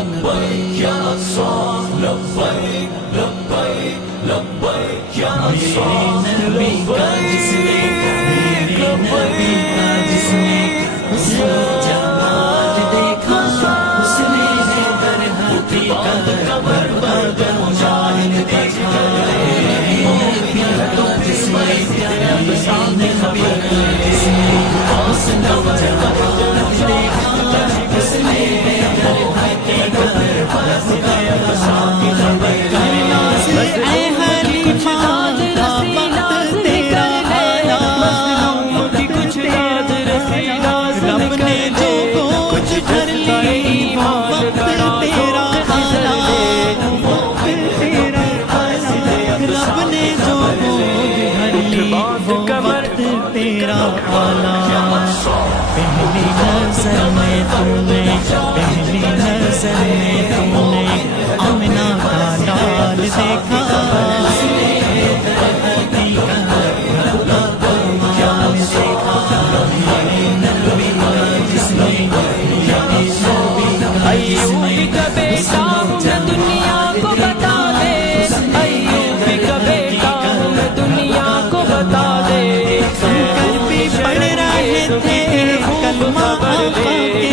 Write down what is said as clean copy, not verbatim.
لبیک یا اللہ لبیک لبیک لبیک یا اللہ نبی کا جس نے میرے نبی کا جس نے حسن جمال دیکھا اس نے در حقیقت برباد مجاہد دیکھا نبی کا جس نے نبی کا جس نے حسن جمال دیکھا اس نے در حقیقت برباد کرنا سے اے حلیفہ رب نے جو کچھ کر لی وہ وقت تیرا آنا وہ تیرا آنا رب نے جو کر لی وہ وقت تیرا آنا پہلی نظر میں تم نے پہلی نظر میں تم نے آمنہ کا لال دیکھا ایوب کا بیٹا ہوں میں دنیا کو بتا دے ایوب کا بیٹا ہوں میں دنیا کو بتا دے بھی پڑھ رہے تھے کلمہ آقا کے